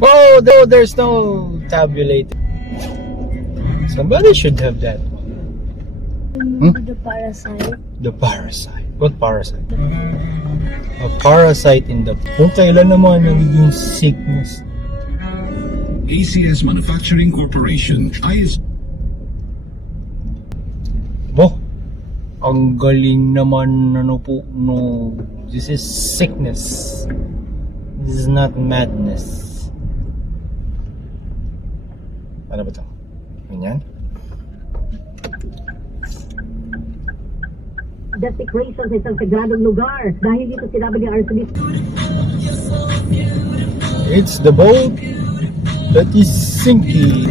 Oh, there's no tabulator. Somebody should have that. The parasite. The parasite. What parasite? A parasite in the... Kung kailan naman nagiging sickness. ACS Manufacturing Corporation, IS... Bo, ang galing naman ano po, no. This is sickness. This is not madness. Ano ba ito? Ganyan? Desecration sa isang sagradong lugar dahil dito sinabi ni Archbishop. It's the boat that is sinking.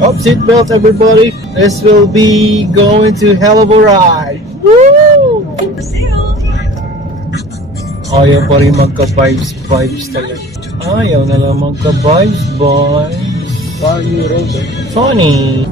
Up, seatbelt everybody. This will be going to hell of a ride. Woo! Ayaw pa rin magka-vibes talaga. Ayaw na lang magka-vibes, boys. Funny road. Funny.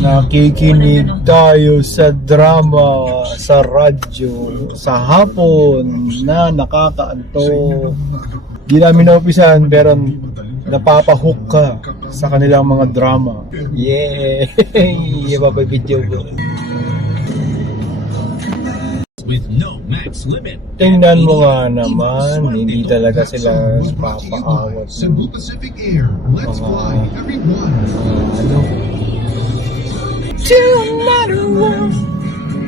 Nakikinig tayo sa drama sa radyo sa hapon na nakakaanto. Di namin naupisan pero napapahook ka sa kanilang mga drama. Yeah! Ipapabidyo ko. with no max limit. Tingnan mo nga naman, hindi talaga sila papaawat. Cebu Pacific Air, let's fly everyone. Ano? To another world,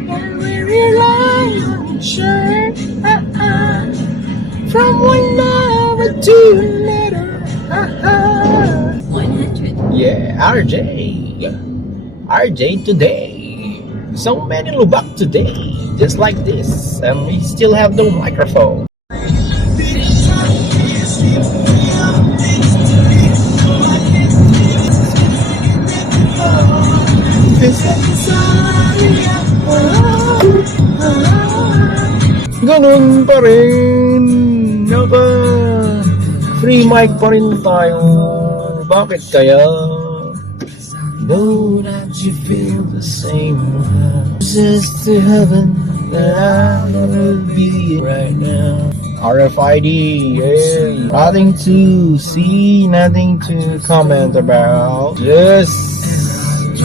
and we rely on each other. From one hour to another. 100. Yeah, RJ today. So many lubak today, just like this, and we still have no microphone. Ganun pa rin, naka free mic pa rin tayo. Bakit kaya? Know that you feel the same. Just to heaven that I will be right now. RFID, yeah. Nothing to see, nothing to comment about. Just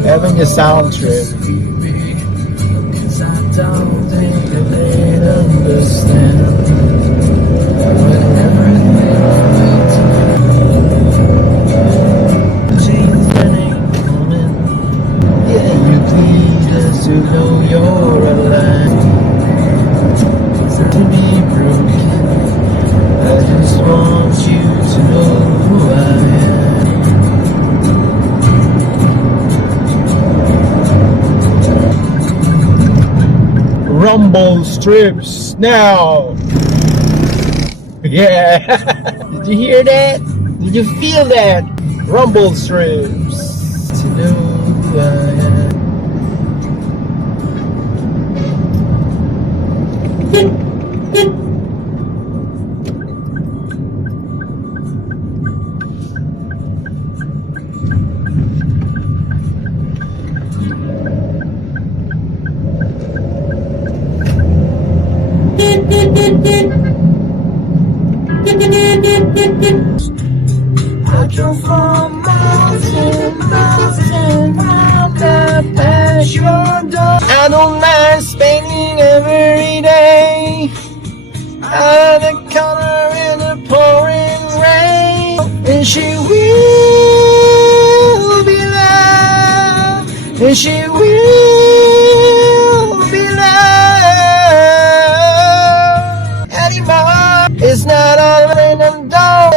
having a sound trip. Cause I don't think that they'd understand. To know you're alive, to be broken. I just want you to know who I am. Rumble strips now. Yeah. Did you hear that? Did you feel that? Rumble strips. To know who I am. I drove from mountain, round past your door. I don't mind spending every day at the corner in the pouring rain. And she will be loved, and she will be loved anymore. It's not all in the door.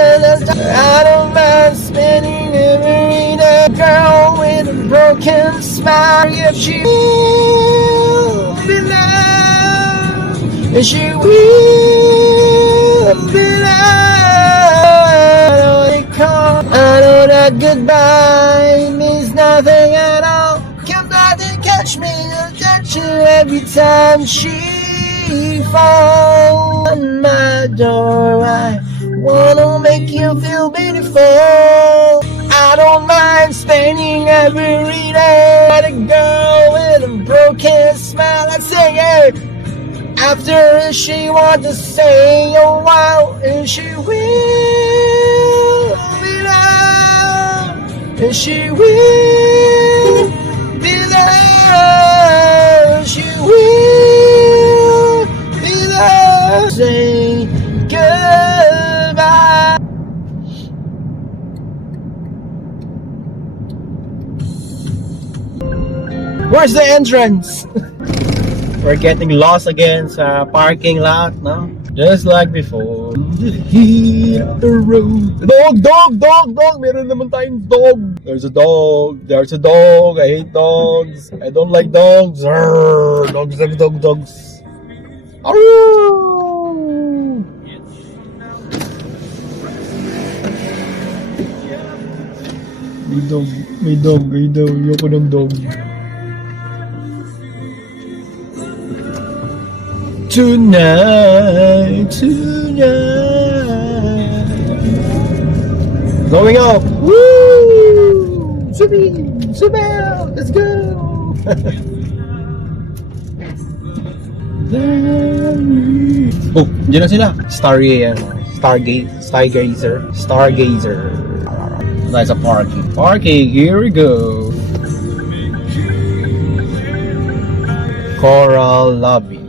I don't mind spending every day. Girl with a broken smile, if she will be loved, and she will be loved. I know that goodbye means nothing at all. Come back and catch me, I'll catch you every time she falls on my door. I wanna make you feel beautiful. I don't mind spending every day with a girl with a broken smile. Let's sing it. After she wants to say a while, and she will be loved, and she will be loved, she will be loved. Say goodbye. Where's the entrance? We're getting lost again sa parking lot, no? Just like before. The heat of the road. Dog, dog, dog, dog! Meron naman tayong dog. There's a dog. There's a dog. I hate dogs. I don't like dogs. Arrgh. Dogs, dogs, dogs, dogs. Arrgh. May dog. May dog. May dog. Ayoko ng dog. Tonight, going up. Woo! Zoom out. Let's go. Oh, dyan na sila. Stargazer. That's a parking. Parking. Here we go. Coral Lobby.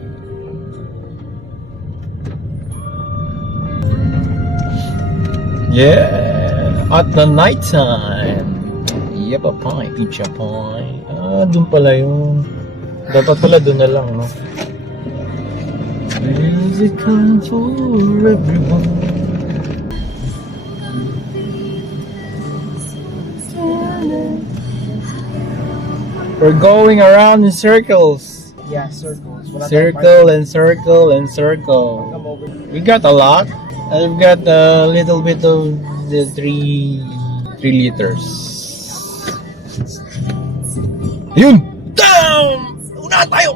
Yeah, at the night time. Yep, a pie, pizza pie. Ah, dun pala yun. Dapat pala dun na lang, no? Music come for everyone. We're going around in circles. Yeah, circles. Circle and circle and circle. We got a lot. I've got a little bit of the 3 liters. Yun! Down! Una tayo!